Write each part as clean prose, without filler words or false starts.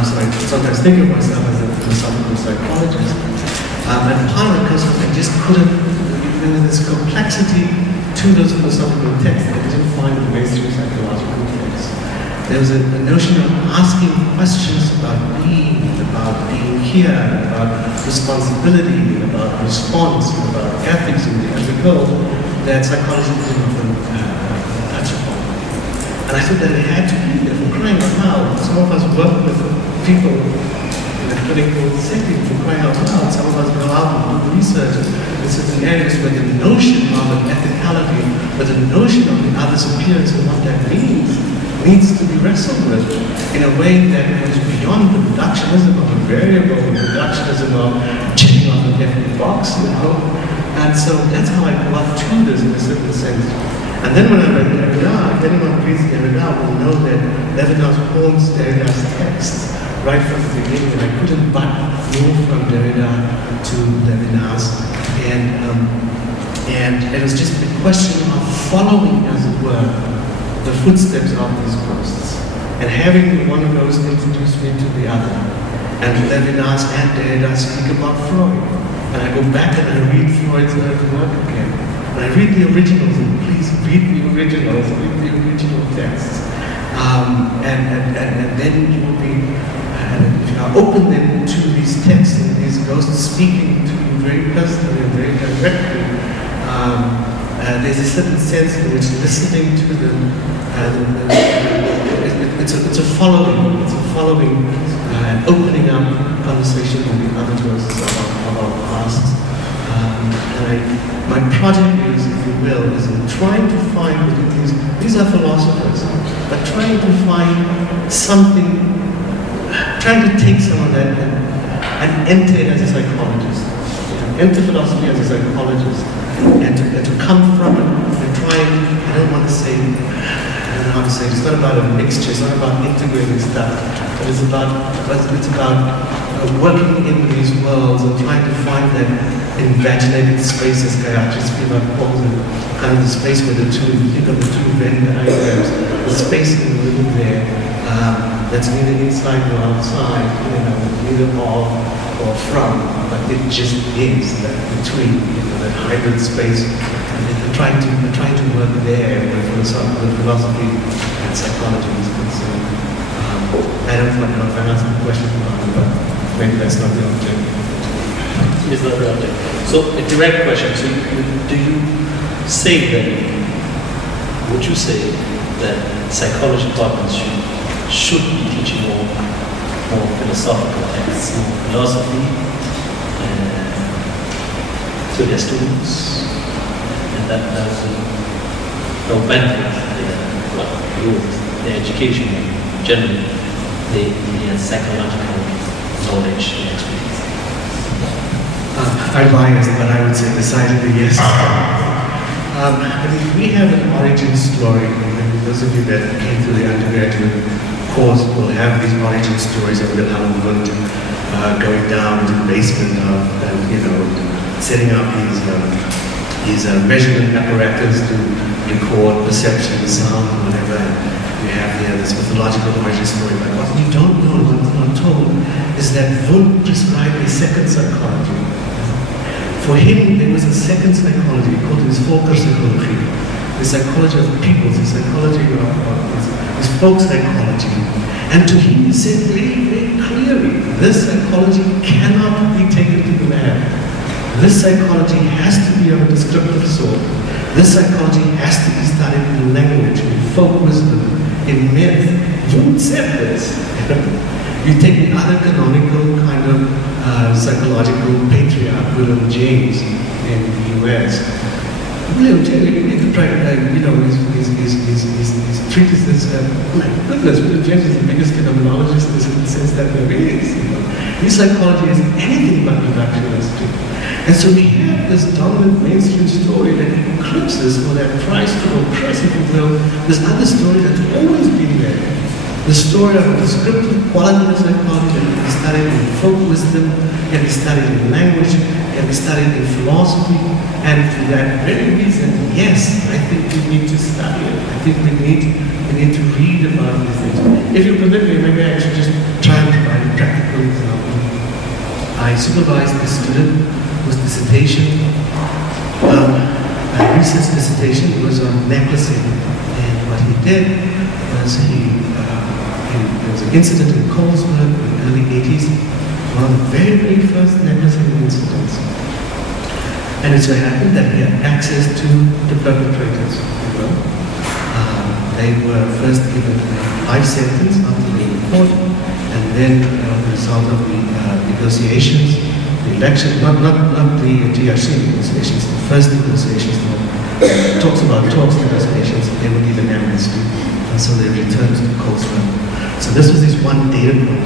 So I sometimes think of myself as a philosophical psychologist. And part of it comes from I just couldn't, there was this complexity to those philosophical texts that I didn't find in mainstream psychological texts. There was a notion of asking questions about being here, about responsibility, about response, about ethics and the ethical that psychology didn't often touch upon. And I thought that it had to be there for crying out loud. Some of us work with people in a clinical setting for crying out loud. Some of us go out and do research in certain areas where the notion of an ethicality, where the notion of the other's appearance and what that means, needs to be wrestled with in a way that is beyond the reductionism of a variable, the reductionism of checking off a definite box, you know. And so that's how I got to this in a certain sense. And then when I read Derrida, if anyone reads Derrida will know that Levinas owns Derrida's text right from the beginning, and I couldn't but move from Derrida to Levinas. And it was just a question of following, as it were, the footsteps of these ghosts, and having the one ghost introduce me to the other. And Levinas and Derrida speak about Freud. And I go back and I read Freud's early work again. And I read the originals, and please read the originals, read the original texts. And then you will be, if you are open then to these texts and these ghosts speaking to you very personally and very directly, there's a certain sense in which listening to them, it's a following and opening up conversation with the other ghosts of our past. My project is, if you will, is in trying to find within these are philosophers, but trying to find something, trying to take some of that and enter it as a psychologist, enter philosophy as a psychologist, and to come from it and try and, I don't want to say, I don't know how to say, it's not about a mixture, it's not about integrating stuff, but it's about working in these worlds and trying to find that invaginated space, as Gayatri Spivak calls it, kind of the space where the two, think of the two Venn diagrams, the space in the middle there, that's neither inside nor outside, you know, neither of or from, but it just is that between, you know, that hybrid space. And trying to work there where philosophy and psychology is concerned. I don't know if I answered the question, but maybe that's not the object. It's not the object. So a direct question. So do you say that? Would you say that psychology departments should be teaching more philosophical texts, more philosophy to their students, and that will benefit their education generally, the psychological knowledge and experience? I'm biased, but I would say decidedly yes. I mean, we have an origin story, and those of you that came through the undergraduate course will have these origin stories of Wilhelm Wundt going down to the basement of, setting up these measurement apparatus to record perception, sound, whatever. We have here this mythological origin story. But what we don't know, what's not told, is that Wundt prescribed a second psychology. For him, there was a second psychology called his Volkerpsychologie, the psychology of peoples, the psychology of his folk psychology. And to him, he said very, very clearly, this psychology cannot be taken to the lab. This psychology has to be of a descriptive sort. This psychology has to be studied in language, in folk wisdom, in myth. Wundt said this. You take the other canonical kind of psychological patriarch, William James, in the US. William James, his treatises, my goodness, William James is the biggest phenomenologist in the sense that there is. His psychology is anything but reductionistic. And so we have this dominant mainstream story that eclipses or that tries to oppress, if you will, this other story that's always been there. The story of a descriptive quality of psychology that can be studied in folk wisdom, can be studied in language, can be studied in philosophy, and for that very reason, yes, I think we need to study it. I think we need to read about these things. If you permit me, maybe I should just try and provide I supervised a student whose dissertation, a research dissertation, was on necklacing. And what he did was there was an incident in Colesburg in the early 80s, one of the very, very first necklacing incidents. And it so happened that he had access to the perpetrators. They were first given a life sentence after being in court, and then the result of the negotiations, the election, not the GRC negotiations, the first negotiations, talks negotiations, they were given amnesty, and so they returned to Colesburg. So this was his one data point.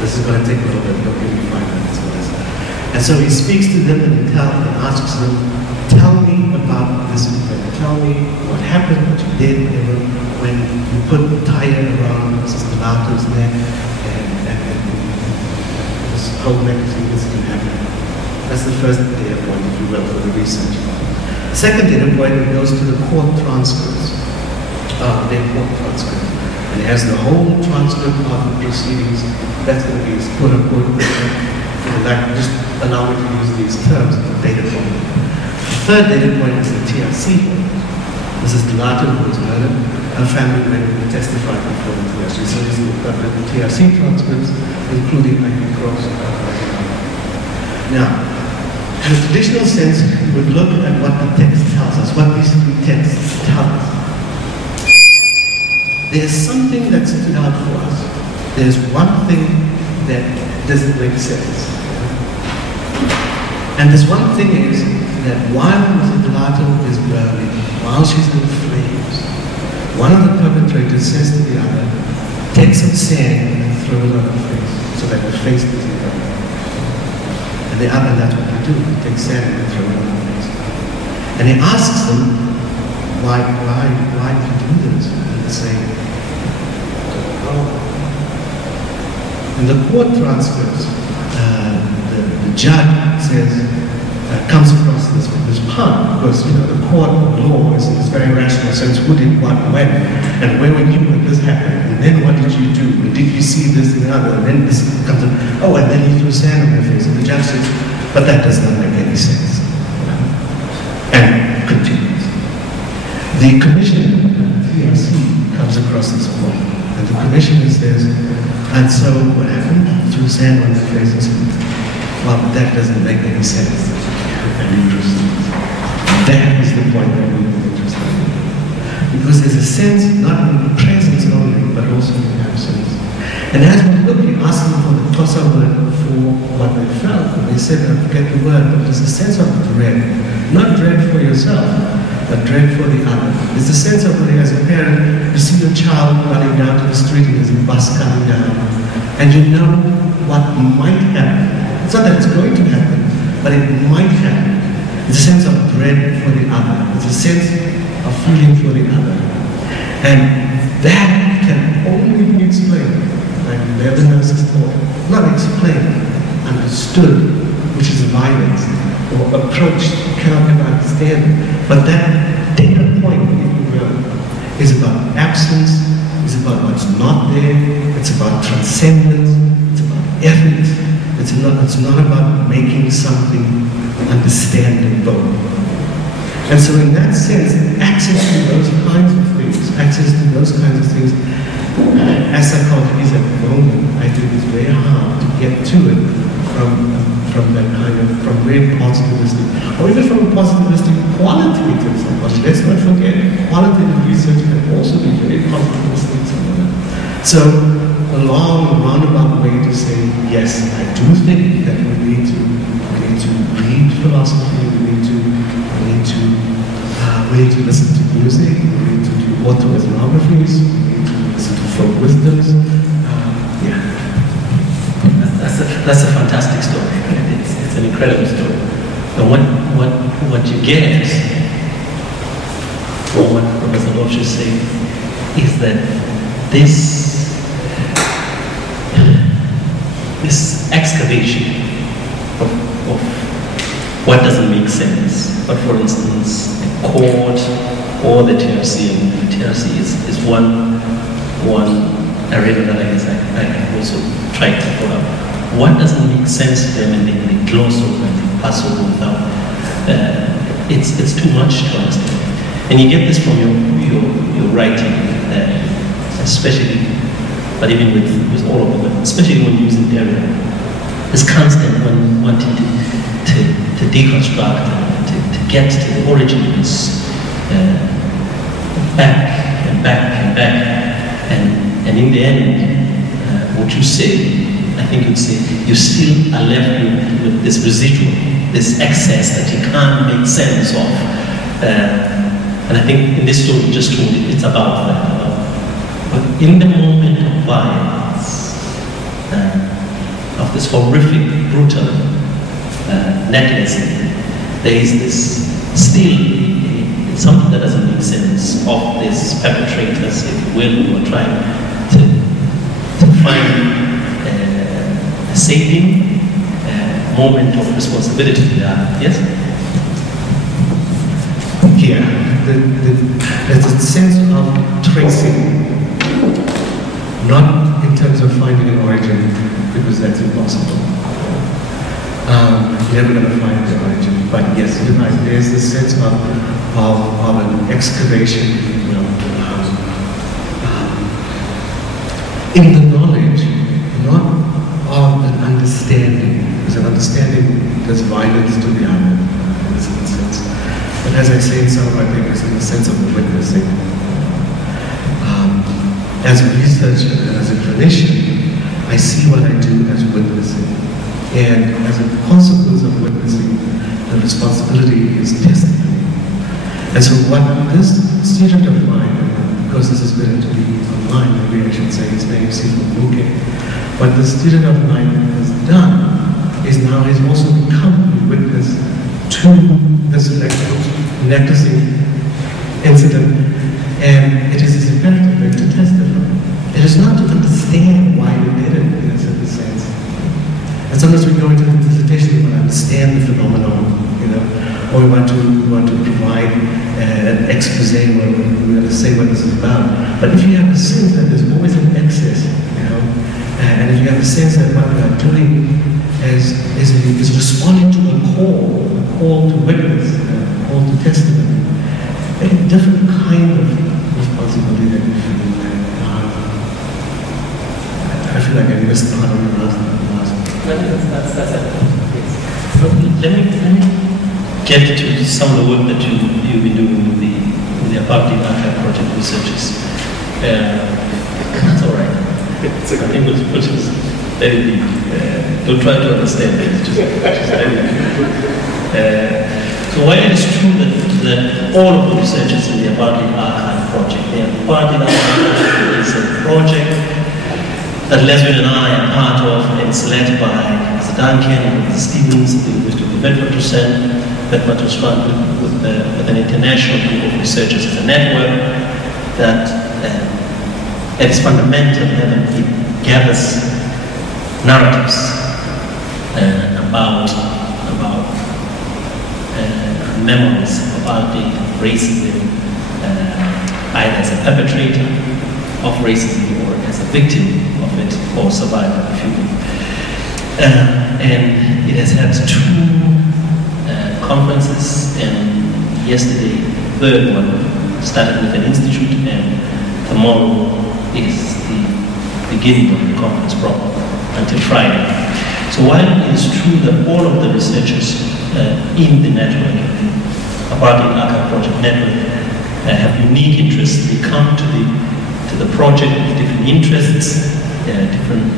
This is going to take a little bit, don't give me 5 minutes for this. And so he speaks to them and he asks them, tell me about this event. Tell me what happened, what you did, when you put the tire around Mrs. Delato's neck and this whole necklace incident happened. That's the first data point, if you will, for the research. The second data point goes to the court transcripts. Their court transcript. And it has the whole transcript of the proceedings. That's going to be quote unquote, just allow me to use these terms, the data point. The third data point is the TRC point. Mrs. Delato, who was murdered, her family went to testify before the TRC. So these are the TRC transcripts, including IP Cross. Now, in a traditional sense, we would look at what the text tells us, what these three texts tell us. There's something that stood out for us. There's one thing that doesn't make sense. And this one thing is that while Mrs. Delato is burning, while she's in flames, one of the perpetrators says to the other, take some sand and throw it on her face, so that her face doesn't burn. And the other, that's what they do, they take sand and throw it on her face. And he asks them, why do you do this? And they say, oh. In the court transcripts, the judge says, comes across this part, because the court of law is in this very rational sense, who did what, when, and where were you when this happened, and then what did you do, and did you see this and other, and then this comes in, oh, and then he threw sand on their face, and the judge says, but that does not make any sense. And continues. The commission, TRC, comes across this point, and the commissioner says, and so what happened? Threw sand on their face and said, well, that doesn't make any sense. And he proceeds. That is the point that we are interested in. Because there's a sense, not in the presence only, but also in the absence. And as we look, you ask them for the Xhosa word for what they felt. And they said, I forget the word, but there's a sense of dread. Not dread for yourself, but dread for the other. There's a sense of when as a parent, you see your child running down to the street and there's a bus coming down, and you know what might happen. It's not that it's going to happen, but it might happen. It's a sense of dread for the other. It's a sense of feeling for the other. And that can only be explained, like the nurses taught. Not explained, understood, which is violence, or approached, you cannot ever understand. But that data point, if you will, is about absence, is about what's not there, it's about transcendence, it's about ethics. It's not about making something understandable. And so in that sense, access to those kinds of things, as psychology is at the moment, I think it's very hard to get to it from that kind of, from very positivistic, or even from a positivistic qualitative psychology. Let's not forget, qualitative research can also be very positivistic. So, a long roundabout way to say, yes, I do think that we need to read philosophy, we need to listen to music, we need to do autoethnographies, we need to listen to folk wisdoms. That's a fantastic story. It's an incredible story. But what you get from what Professor Laubscher is saying is that this excavation of what doesn't make sense. But for instance, the court or the TRC, and the TRC is one arena that I guess I can also try to follow up. what doesn't make sense to them, and they gloss over and they pass over without. It's too much to understand. And you get this from your writing, especially, but even with all of them, especially when using theory. This constant wanting to deconstruct, to get to the origin of this, back and back and back, and in the end, what you say, I think you'd say, you still are left with this residual, this excess that you can't make sense of. And I think in this story you just told it, it's about that. But in the moment of violence, of this horrific, brutal necklacing, there is this still something that doesn't make sense of these perpetrators, if you will, who are trying to find a saving moment of responsibility there. Yes? Yeah, there's a sense of tracing, not in terms of finding an origin, because that's impossible. You're never going to find the origin, but yes, you're right, there's this sense of an excavation, you know, in the knowledge, not of an understanding, because an understanding does violence to the other, in a certain sense. But as I say in some of my papers, in the sense of witnessing. As a researcher and as a clinician, I see what I do as witnessing. And as a consequence of witnessing, the responsibility is testimony. And so what this student of mine, because this is going to be online, maybe I should say his name, Stephen Buke, what the student of mine has done is now he's also become a witness to this necklacing incident, and it is his imperative to testify. It is not to understand why we did it in a certain sense. And sometimes we go into the dissertation, we want to understand the phenomenon, you know, or we want to provide an expose where we're going to say what this is about. But if you have the sense that there's always an excess, you know, and if you have the sense that what we are doing is responding to a call to witness, a call to testimony, a different kind of responsibility that we feel. I feel like I missed part of the last. That's it. Let me get to some of the work that you've been doing with the Apartheid Archive Project researchers. That's all right. I think we'll just let it be. Don't try to understand it. Just let it be. So while it is true that all of the researchers in the Apartheid Archive Project, the Apartheid Archive Project is a project that Leswin and I are part of, and it's led by Mr. Duncan and Mr. Stevens at the University of Witwatersrand. Witwatersrand with an international group of researchers as a network that at its fundamental level it gathers narratives about memories of apartheid, racism, either as a perpetrator of racism or as a victim of it, or survivor, if you will. And it has had 2 conferences, and yesterday, the third one, started with an institute, and tomorrow is the beginning of the conference proper, until Friday. So while it is true that all of the researchers in the network, the Apartheid Archive Project network, have unique interests, they come to the project with different interests, different